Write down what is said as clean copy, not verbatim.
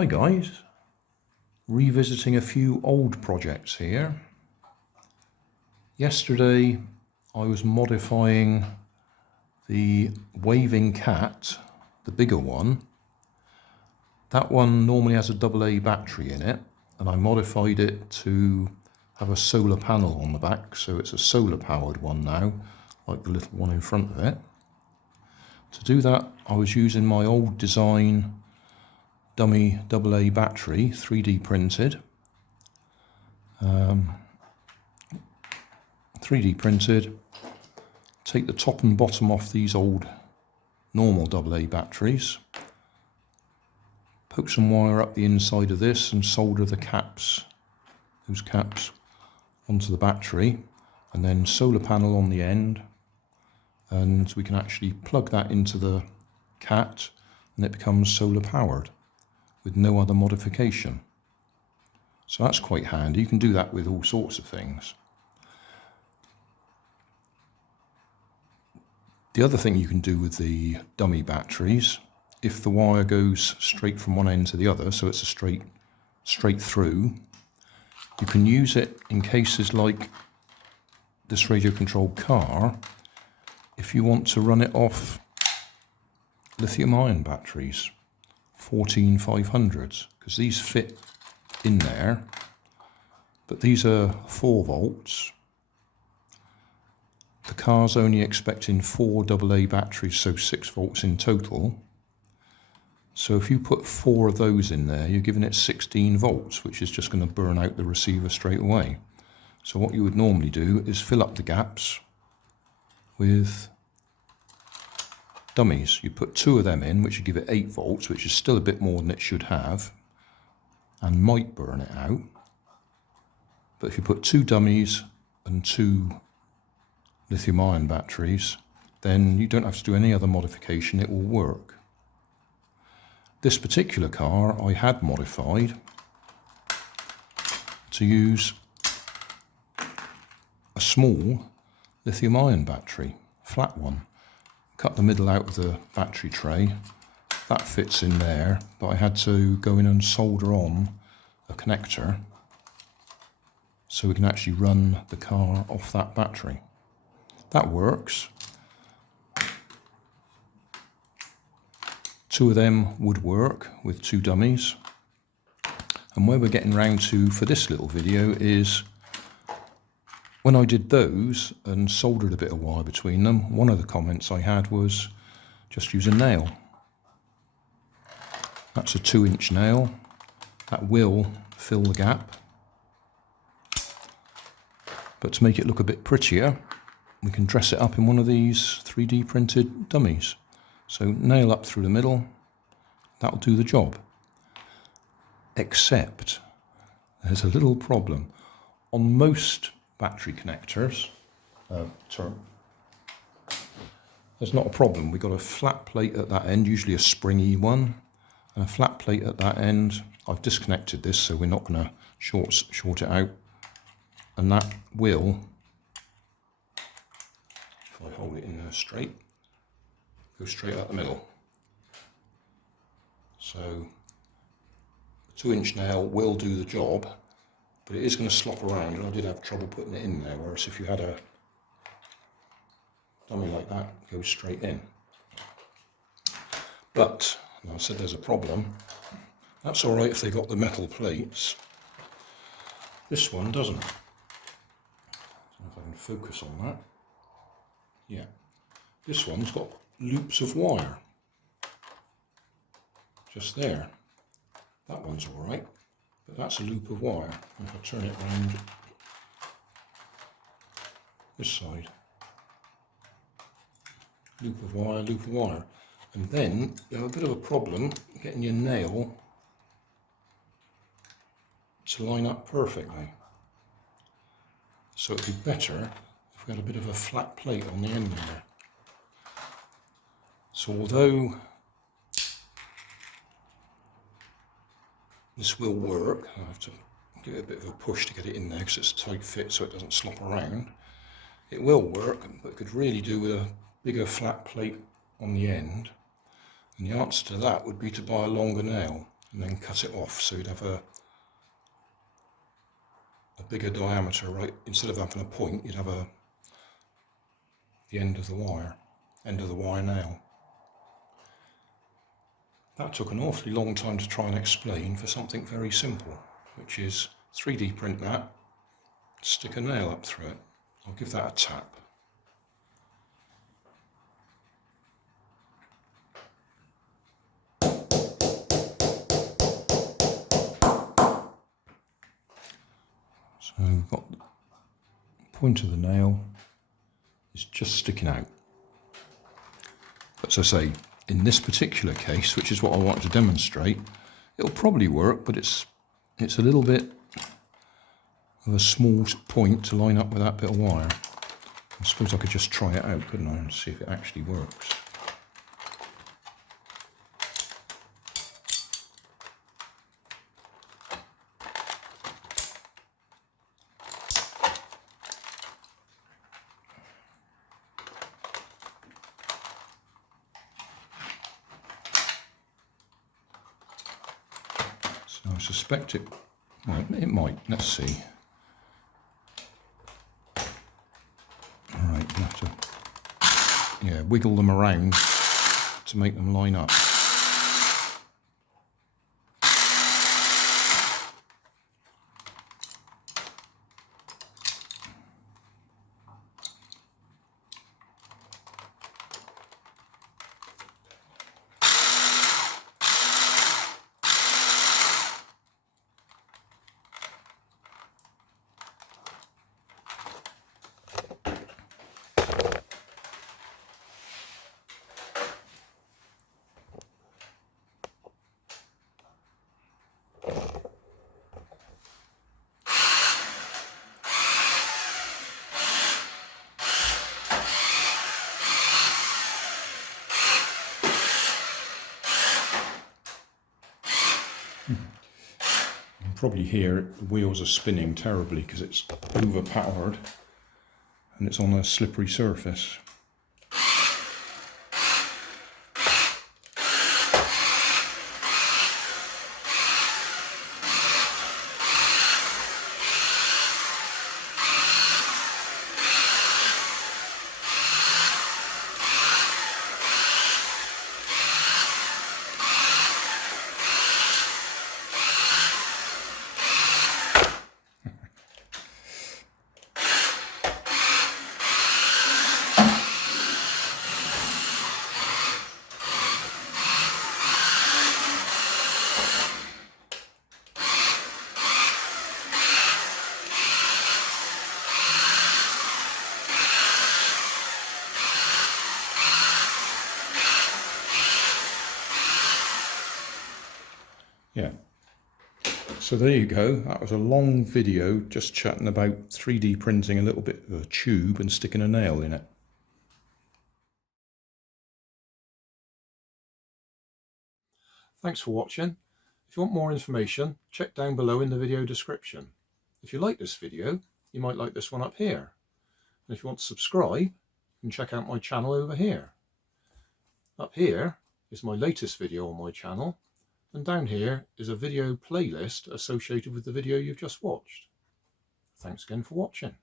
Hi guys, revisiting a few old projects here. Yesterday I was modifying the waving cat, the bigger one. That one normally has a AA battery in it, and I modified it to have a solar panel on the back, so it's a solar powered one now, like the little one in front of it. To do that I was using my old design dummy AA battery, 3D printed. 3D printed. Take the top and bottom off these old normal AA batteries. Poke some wire up the inside of this and solder the caps, those caps, onto the battery, and then solar panel on the end, and we can actually plug that into the cat and it becomes solar powered with no other modification. So that's quite handy. You can do that with all sorts of things. The other thing you can do with the dummy batteries, if the wire goes straight from one end to the other, so it's a straight through, you can use it in cases like this radio controlled car if you want to run it off lithium ion batteries, 14500s, because these fit in there, but these are 4 volts. The car's only expecting 4 AA batteries, so 6 volts in total. So if you put 4 of those in there, you're giving it 16 volts, which is just going to burn out the receiver straight away. So what you would normally do is fill up the gaps with dummies. You put 2 of them in, which would give it 8 volts, which is still a bit more than it should have, and might burn it out. But if you put 2 dummies and 2 lithium ion batteries, then you don't have to do any other modification, it will work. This particular car I had modified to use a small lithium ion battery, flat one. Cut the middle out of the battery tray, that fits in there, but I had to go in and solder on a connector so we can actually run the car off that battery. That works. 2 of them would work with 2 dummies. And where we're getting round to for this little video is when I did those and soldered a bit of wire between them, one of the comments I had was just use a nail. That's a 2-inch nail. That will fill the gap. But to make it look a bit prettier, we can dress it up in one of these 3D printed dummies. So nail up through the middle, that'll do the job. Except there's a little problem. On most battery connectors, there's not a problem. We've got a flat plate at that end, usually a springy one, and a flat plate at that end. I've disconnected this so we're not going to short it out, and that will, if I hold it in there straight, go straight out the middle. So a 2-inch nail will do the job, but it is going to slop around, and I did have trouble putting it in there, whereas if you had a dummy like that, it goes straight in. But, I said there's a problem. That's alright if they got the metal plates. This one doesn't. I don't know if I can focus on that. Yeah. This one's got loops of wire. Just there. That one's alright, but that's a loop of wire. If I turn it around this side, loop of wire, and then you have a bit of a problem getting your nail to line up perfectly. So it'd be better if we had a bit of a flat plate on the end there. So although this will work, I have to give it a bit of a push to get it in there because it's a tight fit so it doesn't slop around. It will work, but could really do with a bigger flat plate on the end. And the answer to that would be to buy a longer nail. and then cut it off, so you'd have a bigger diameter, right? Instead of having a point, you'd have the end of the wire nail. That took an awfully long time to try and explain for something very simple, which is 3D print that, stick a nail up through it. I'll give that a tap. So we've got the point of the nail is just sticking out. But as I say, in this particular case, which is what I wanted to demonstrate, it'll probably work, but it's a little bit of a small point to line up with that bit of wire. I suppose I could just try it out, couldn't I, and see if it actually works. So I suspect it might. Let's see. All right, you have to, wiggle them around to make them line up. You can probably hear the wheels are spinning terribly because it's overpowered and it's on a slippery surface. Yeah, so there you go. That was a long video just chatting about 3D printing a little bit of a tube and sticking a nail in it. Thanks for watching. If you want more information, check down below in the video description. If you like this video, you might like this one up here. And if you want to subscribe, you can check out my channel over here. Up here is my latest video on my channel. And down here is a video playlist associated with the video you've just watched. Thanks again for watching.